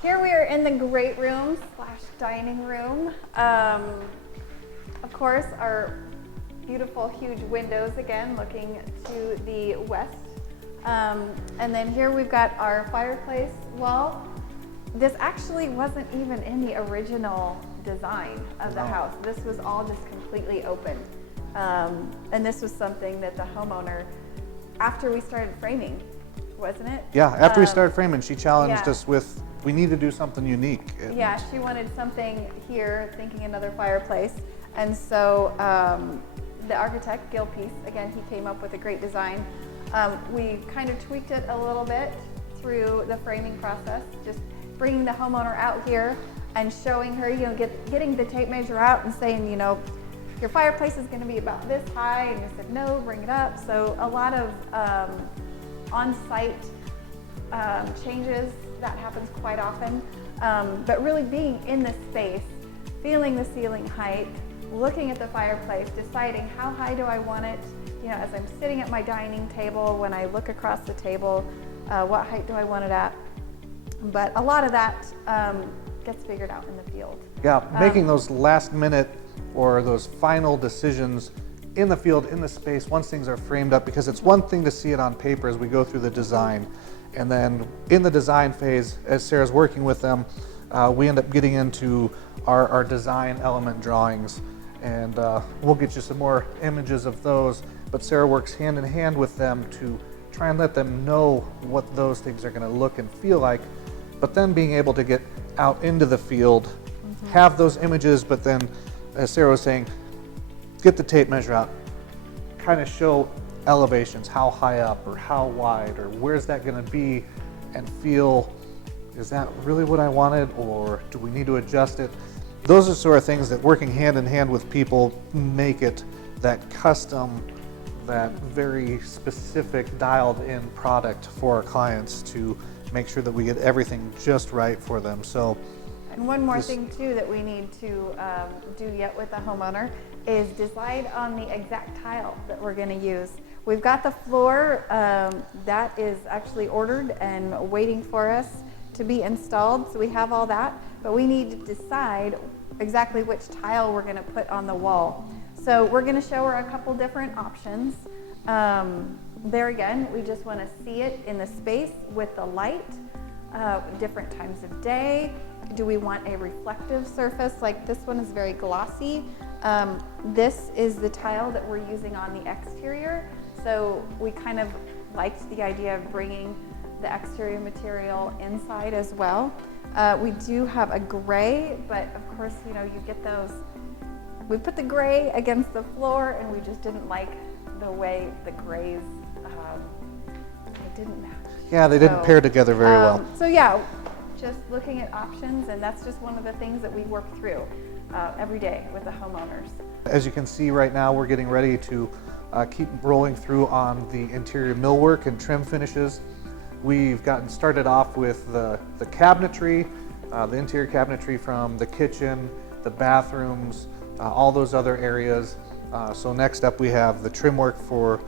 Here we are in the great room slash dining room. Of course, our beautiful huge windows again looking to the west. And then here we've got our fireplace wall. This actually wasn't even in the original design of the house. This was all just completely open. And this was something that the homeowner, after we started framing, wasn't it? Yeah, after we started framing, she challenged yeah. us with, we need to do something unique. Yeah, she wanted something here, thinking another fireplace. And so the architect, Gil Peace, again, he came up with a great design. We kind of tweaked it a little bit through the framing process, just bringing the homeowner out here and showing her, you know, getting the tape measure out and saying, you know, your fireplace is going to be about this high, and you said no, bring it up. So a lot of on-site changes that happens quite often, but really being in the space, feeling the ceiling height, looking at the fireplace, deciding how high do I want it, you know, as I'm sitting at my dining table, when I look across the table, what height do I want it at? But a lot of that gets figured out in the field. Yeah, making those last minute or those final decisions in the field, in the space, once things are framed up, because it's one thing to see it on paper as we go through the design. And then in the design phase, as Sarah's working with them, we end up getting into our design element drawings. And we'll get you some more images of those. But Sarah works hand in hand with them to try and let them know what those things are going to look and feel like. But then being able to get out into the field, have those images, but then, as Sarah was saying, get the tape measure out, kind of show elevations, how high up or how wide or where's that going to be, and feel, is that really what I wanted, or do we need to adjust it? Those are sort of things that, working hand in hand with people, make it that custom, that very specific, dialed in product for our clients to make sure that we get everything just right for them. So, and one more thing too that we need to do yet with the homeowner is decide on the exact tile that we're going to use. We've got the floor that is actually ordered and waiting for us to be installed, so we have all that, but we need to decide exactly which tile we're going to put on the wall. So we're going to show her a couple different options. There again, we just want to see it in the space with the light, different times of day. Do we want a reflective surface? Like this one is very glossy. This is the tile that we're using on the exterior. So we kind of liked the idea of bringing the exterior material inside as well. We do have a gray, but of course, you know, you get those. We put the gray against the floor, and we just didn't like the way the grays, they didn't match. yeah, they didn't pair together very well. So yeah, just looking at options, and that's just one of the things that we work through every day with the homeowners. As you can see right now, we're getting ready to keep rolling through on the interior millwork and trim finishes. We've gotten started off with the cabinetry, the interior cabinetry from the kitchen, the bathrooms, all those other areas. So next up we have the trim work from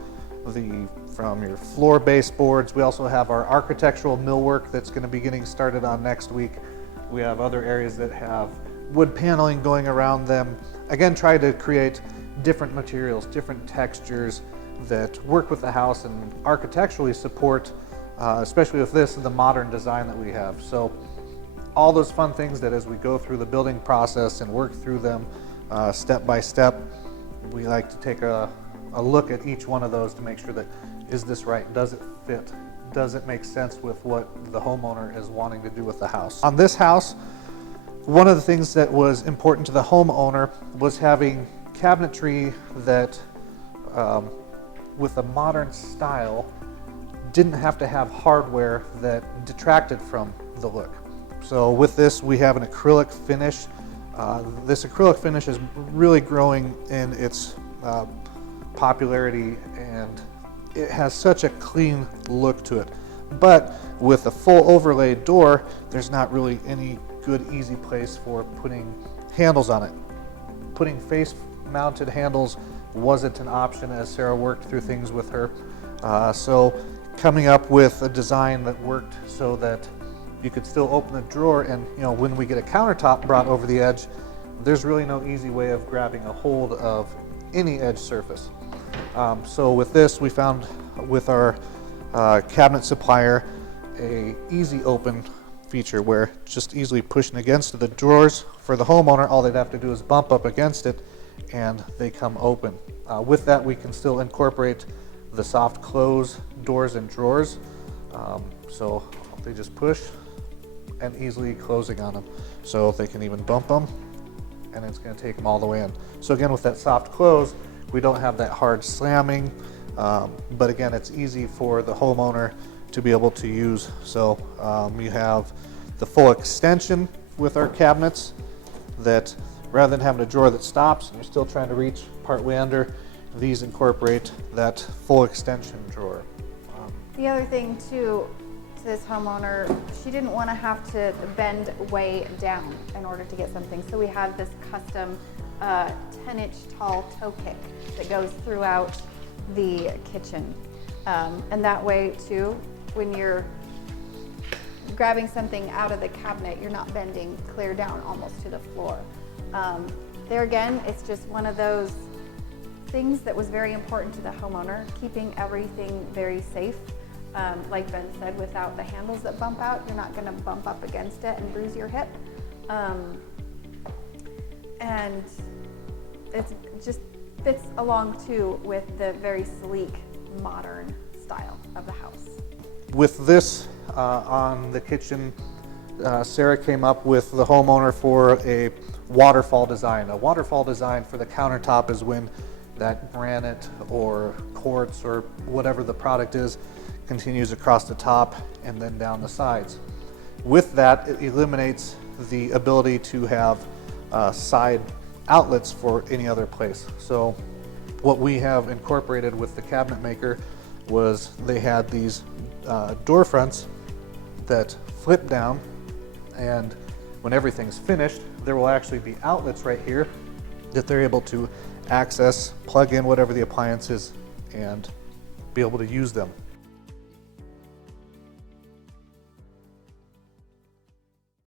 your floor baseboards. We also have our architectural millwork that's going to be getting started on next week. We have other areas that have wood paneling going around them. Again, try to create different materials, different textures that work with the house and architecturally support, especially with this, the modern design that we have. So all those fun things that as we go through the building process and work through them step by step, we like to take a look at each one of those to make sure that, is this right? Does it fit? Does it make sense with what the homeowner is wanting to do with the house? On this house, one of the things that was important to the homeowner was having cabinetry that, with a modern style, didn't have to have hardware that detracted from the look. So with this, we have an acrylic finish. This acrylic finish is really growing in its popularity, and it has such a clean look to it. But with a full overlaid door, there's not really any good, easy place for putting handles on it. Putting face-mounted handles wasn't an option as Sarah worked through things with her. So coming up with a design that worked so that you could still open the drawer, and when we get a countertop brought over the edge, there's really no easy way of grabbing a hold of any edge surface. So with this, we found with our cabinet supplier a easy open feature where just easily pushing against the drawers. For the homeowner, all they'd have to do is bump up against it and they come open. With that, we can still incorporate the soft close doors and drawers. So they just push and easily closing on them. So they can even bump them and it's going to take them all the way in. So again, with that soft close, we don't have that hard slamming, but again, it's easy for the homeowner to be able to use. So you have the full extension with our cabinets, that rather than having a drawer that stops and you're still trying to reach partway under, these incorporate that full extension drawer. The other thing too, to this homeowner, she didn't want to have to bend way down in order to get something. So we had this custom 10-inch tall toe kick that goes throughout the kitchen. And that way too, when you're grabbing something out of the cabinet, you're not bending clear down almost to the floor. There again, it's just one of those things that was very important to the homeowner, keeping everything very safe. Like Ben said, without the handles that bump out, you're not going to bump up against it and bruise your hip. And it just fits along too with the very sleek, modern style of the house. With this on the kitchen, Sarah came up with the homeowner for a waterfall design. A waterfall design for the countertop is when that granite or quartz or whatever the product is continues across the top and then down the sides. With that, it eliminates the ability to have side outlets for any other place. So what we have incorporated with the cabinet maker was they had these door fronts that flip down, and when everything's finished, there will actually be outlets right here that they're able to access, plug in whatever the appliance is, and be able to use them.